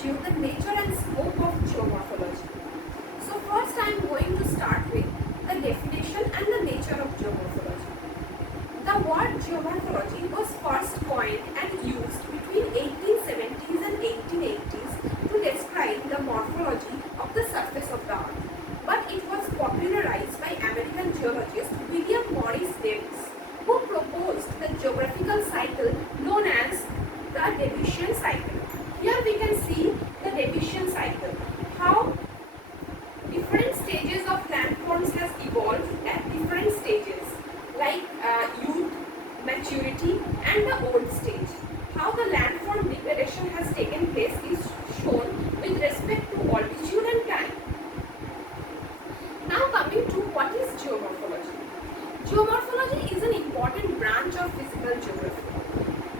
teach you the nature and scope of geomorphology. So first I am going to start with the definition and the nature of geomorphology. The word geomorphology was first coined and used between 1870s and 1880s to describe the morphology of the surface of the earth. But it was popularized by American geologist William Morris Davis, who proposed the geographical cycle known as the Davidian cycle. Here we can see the Davidian cycle, how different stages of landforms has evolved at different stages, like youth, maturity and the old stage. How the landform degradation has taken place is shown with respect to altitude and time. Now coming to what is geomorphology. Geomorphology is an important branch of physical geography,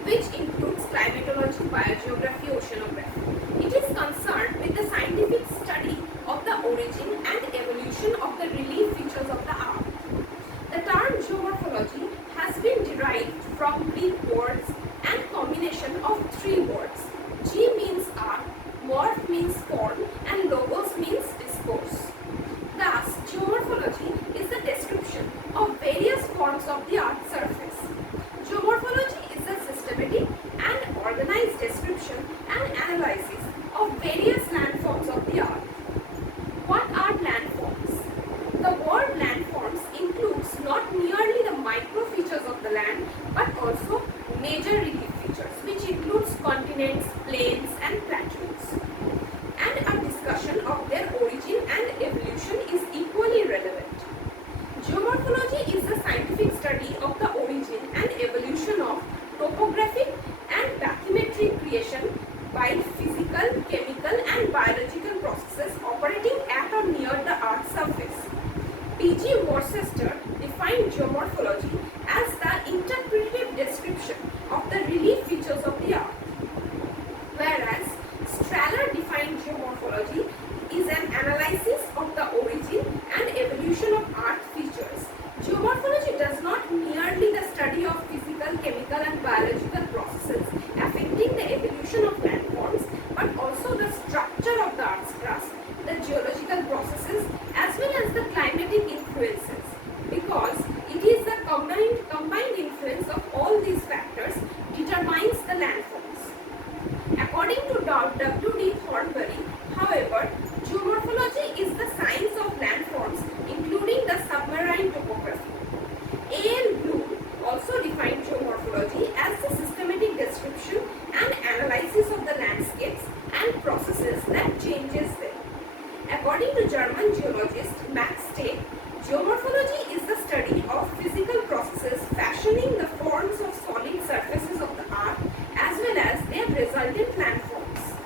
which includes climatology, biogeography, oceanography. It is concerned with the scientific study of the origin and evolution of the relief features of the earth. The term geomorphology has been derived from Greek words and combination of three words. G means earth, morph means form, and logos means discourse. Thus, geomorphology is the description of various forms of the earth's surface. Geomorphology is a systematic and organized description and analysis of various landforms of the earth. What are landforms? The word landforms includes not merely the micro features of the land but also major relief features, which includes continents, plains and plateaus. And a discussion of their origin and evolution is equally relevant. Geomorphology is the scientific study of the origin and evolution of topographic and bathymetric creation by physical, chemical and biological processes operating at or near the Earth's surface. P.G. Worcester defined geomorphology as the interpretive description of the relief features of the Earth, whereas Strahler defined geomorphology is an analysis of the origin and evolution of Earth features. Geomorphology does not merely the study of physical, chemical and biological processes affecting the evolution of landforms, but also the structure of the Earth's crust, the geological processes as well as the climatic influences, because it is the combined influence of all these factors determines the landforms. According to W.D. Thornbury, however, geomorphology is the science of landforms including the submarine topography. A.L. Bloom also defined geomorphology as the systematic description and analysis of the landscapes and processes that changes them. According to German geologist Max Steg, geomorphology is the study of physical processes fashioning the forms of solid surfaces of the earth as well as their resultant landforms.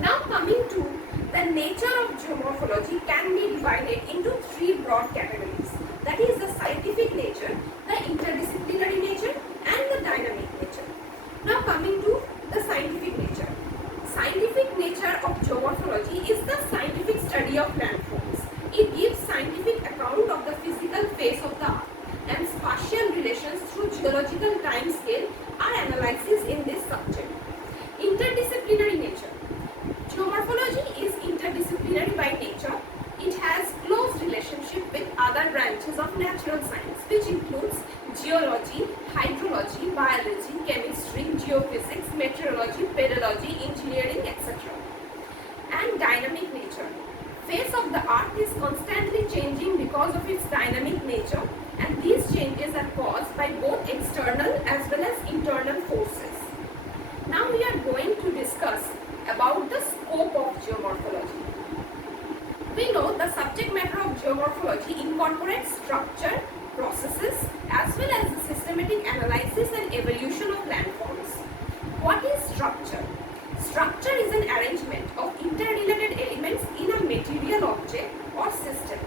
Now coming to the nature of geomorphology can be divided into three broad categories, that is the scientific nature, the interdisciplinary nature and the dynamic nature. Now coming to the scientific nature. Scientific nature of geomorphology is the scientific study of landforms. It gives scientific account of the physical face of the earth, and spatial relations through geological time scale are analysis in this subject. Interdisciplinary nature. Geomorphology is interdisciplinary by nature. It has close relationship with other branches of natural science, which includes geology, hydrology, biology, chemistry, geophysics, meteorology, pedology, engineering, etc. And dynamic nature. Face of the earth is constantly changing because of its dynamic nature, and these changes are caused by both external as well as internal forces. Now we are going to discuss about the scope of geomorphology. We know the subject matter of geomorphology incorporates structure, processes as well as the systematic analysis and evolution of landforms. What is structure? Structure is an arrangement of interrelated elements in a material object or system.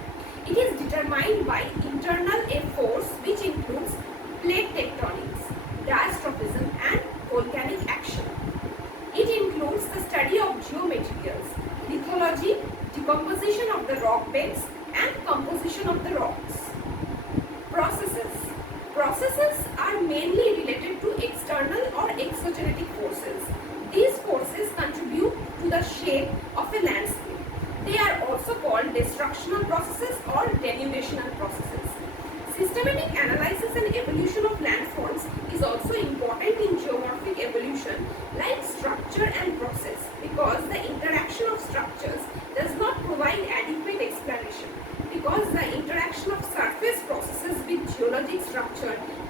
It is determined by internal a force which includes plate tectonics, diastrophism and volcanic action. It includes the study of geomaterials, lithology, decomposition of the rock beds and composition of the rocks. Processes. Processes are mainly related to external or exogenetic forces. These forces contribute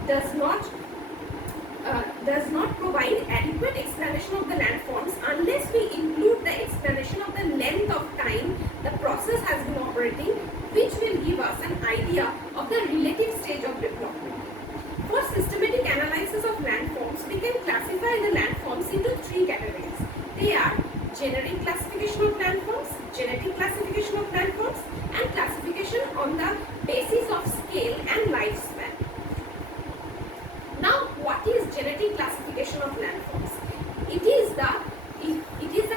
does not provide adequate explanation of the landforms unless we include the explanation of the length of time the process has been operating, which will give us an idea of the relative stage of development. For systematic analysis of landforms, we can classify the landforms into three categories. They are generic classification of landforms, genetic classification of landforms, and classification on the basis of scale and lifespan. Now, what is genetic classification of landforms? It is the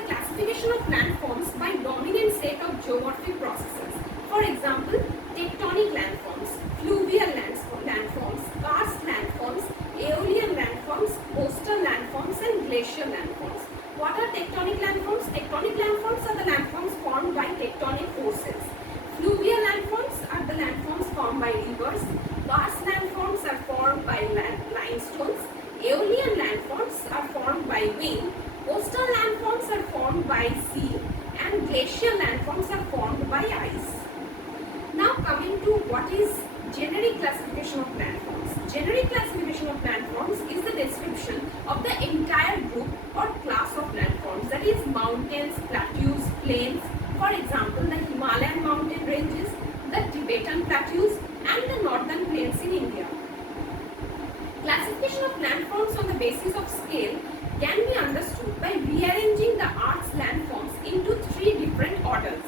classification of landforms by dominant set of geomorphic processes. For example, tectonic landforms, fluvial landforms, karst landforms, aeolian landforms, coastal landforms, and glacial landforms. What are tectonic landforms? Tectonic landforms are the landforms formed by tectonic forces. Fluvial landforms are the landforms formed by rivers. Karst landforms are formed by limestones. Aeolian landforms are formed by wind. Coastal landforms are formed by sea. And glacial landforms are formed by ice. Now coming to what is generic classification of landforms. Generic classification of landforms is the description of the entire group or class of landforms, that is mountains, plateaus, plains. For example, the Himalayan mountain ranges, the Tibetan plateaus, and the northern plains in India. Classification of landforms on the basis of scale can be understood by rearranging the Earth's landforms into three different orders.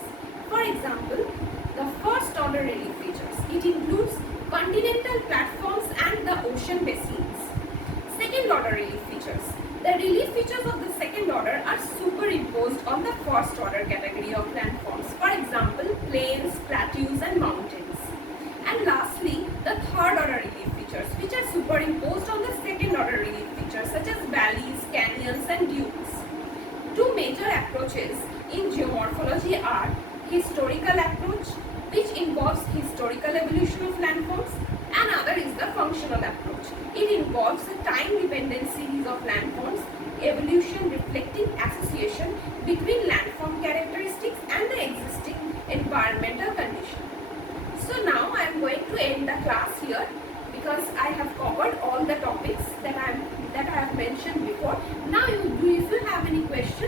For example, the first order relief features. It includes continental platforms and the ocean basins. Second order relief features. The relief features of the second order are superimposed on the first order category of landforms. For example, plains, plateaus, and mountains. And lastly, the third order relief features, which are superimposed on the second order relief features such as valleys, canyons, and dunes. Two major approaches in geomorphology are historical approach, which involves historical evolution of landforms, and other is the functional approach. It involves a time-dependent series of landforms, evolution reflecting association between landform characteristics and the existing environmental condition. So now I am going to end the class here because I have covered all the topics that I have mentioned before. Now if you have any questions,